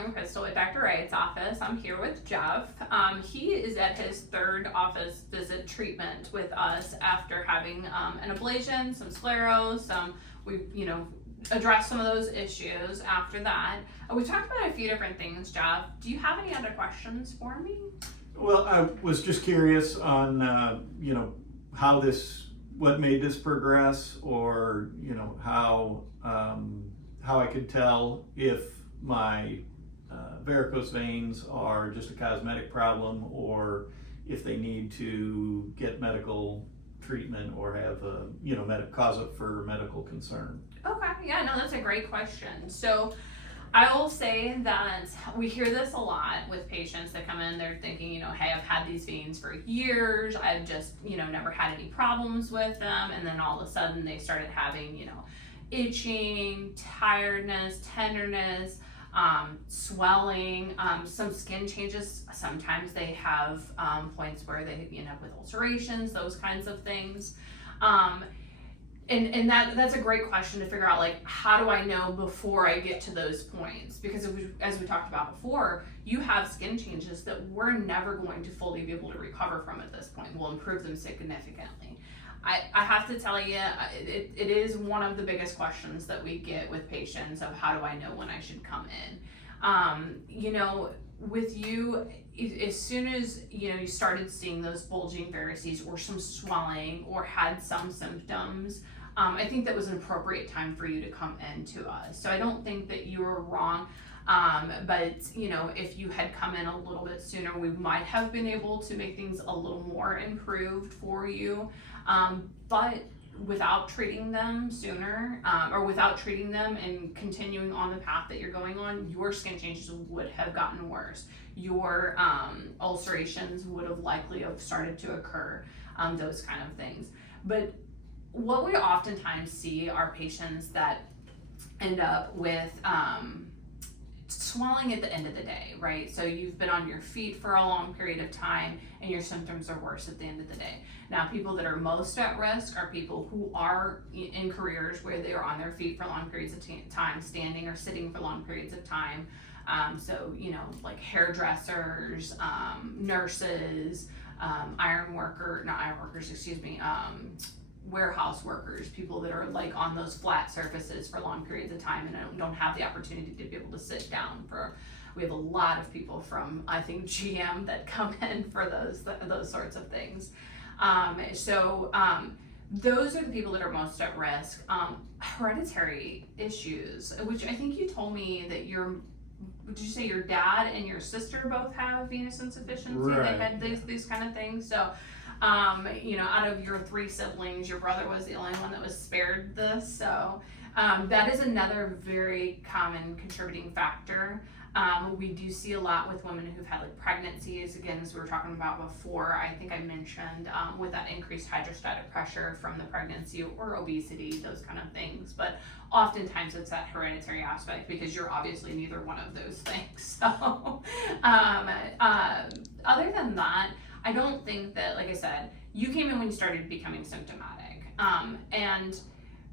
I'm Crystal at Dr. Wright's office. I'm here with Jeff. He is at his third office visit treatment with us after having an ablation, some scleros, we addressed some of those issues after that. We talked about a few different things, Jeff. Do you have any other questions for me? Well, I was just curious on, what made this progress, or, how I could tell if my varicose veins are just a cosmetic problem, or if they need to get medical treatment or have cause it for medical concern. Okay, yeah, no, that's a great question. So I will say that we hear this a lot with patients that come in, they're thinking, hey, I've had these veins for years, I've just, never had any problems with them, and then all of a sudden they started having, itching, tiredness, tenderness, swelling, some skin changes. Sometimes they have points where they end up with ulcerations, those kinds of things. And that's a great question to figure out, like, how do I know before I get to those points? Because as we talked about before, you have skin changes that we're never going to fully be able to recover from at this point. We'll improve them significantly. I have to tell you, it is one of the biggest questions that we get with patients of how do I know when I should come in? With you, as soon as you started seeing those bulging varices or some swelling or had some symptoms, I think that was an appropriate time for you to come in to us. So I don't think that you were wrong, but if you had come in a little bit sooner, we might have been able to make things a little more improved for you. But without treating them sooner, or without treating them and continuing on the path that you're going on, your skin changes would have gotten worse. Your ulcerations would have likely have started to occur, those kind of things. But what we oftentimes see are patients that end up with swelling at the end of the day, right? So you've been on your feet for a long period of time and your symptoms are worse at the end of the day. Now, people that are most at risk are people who are in careers where they are on their feet for long periods of time, standing or sitting for long periods of time. So, like hairdressers, nurses, warehouse workers, people that are like on those flat surfaces for long periods of time and don't have the opportunity to be able to sit down we have a lot of people from, I think, GM that come in for those sorts of things. Those are the people that are most at risk. Hereditary issues, which I think you told me that did you say your dad and your sister both have venous insufficiency? Right. They had these kind of things. So, out of your 3 siblings, your brother was the only one that was spared this. So, that is another very common contributing factor. We do see a lot with women who've had like pregnancies, again, as we were talking about before. I think I mentioned with that increased hydrostatic pressure from the pregnancy or obesity, those kind of things. But oftentimes it's that hereditary aspect because you're obviously neither one of those things. So other than that, I don't think that, like I said, you came in when you started becoming symptomatic. And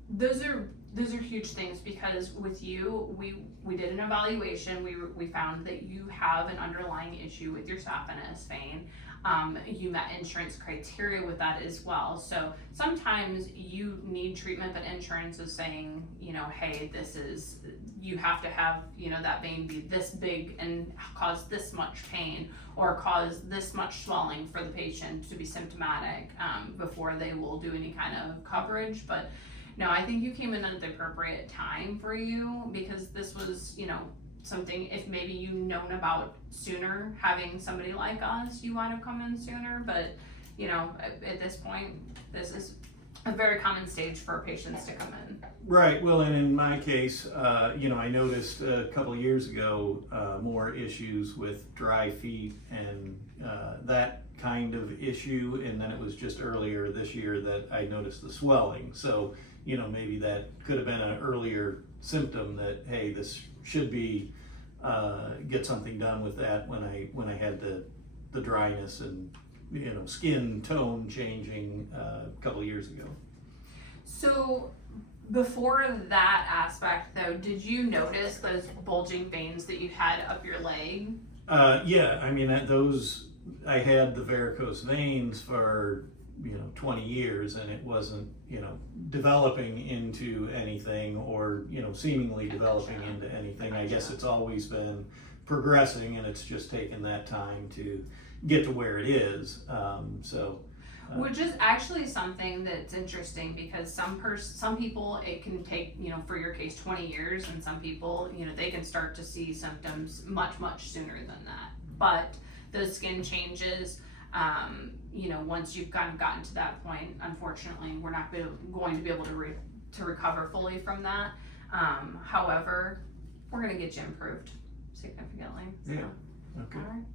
those are huge things because with you, we did an evaluation. We found that you have an underlying issue with your saphenous vein. You met insurance criteria with that as well. So sometimes you need treatment, but insurance is saying, hey, you have to have, that vein be this big and cause this much pain or cause this much swelling for the patient to be symptomatic before they will do any kind of coverage. But no, I think you came in at the appropriate time for you because this was, something, if maybe you'd known about sooner, having somebody like us, you might have come in sooner. But, at this point, this is a very common stage for patients to come in. Right. Well, and in my case, I noticed a couple of years ago more issues with dry feet and that kind of issue. And then it was just earlier this year that I noticed the swelling. So, maybe that could have been an earlier symptom that, hey, this should be get something done with that when I had the dryness and skin tone changing a couple of years ago. So Before that aspect though, did you notice those bulging veins that you had up your leg? Yeah, I mean, I had the varicose veins for, 20 years, and it wasn't, developing into anything, or, seemingly developing into anything. I guess it's always been progressing, and it's just taken that time to get to where it is. Which is actually something that's interesting, because some people it can take, for your case, 20 years, and some people, they can start to see symptoms much sooner than that. But those skin changes, once you've kind of gotten to that point, unfortunately, we're not going to be able to recover fully from that. However, we're going to get you improved significantly. So. Yeah. Okay. All right.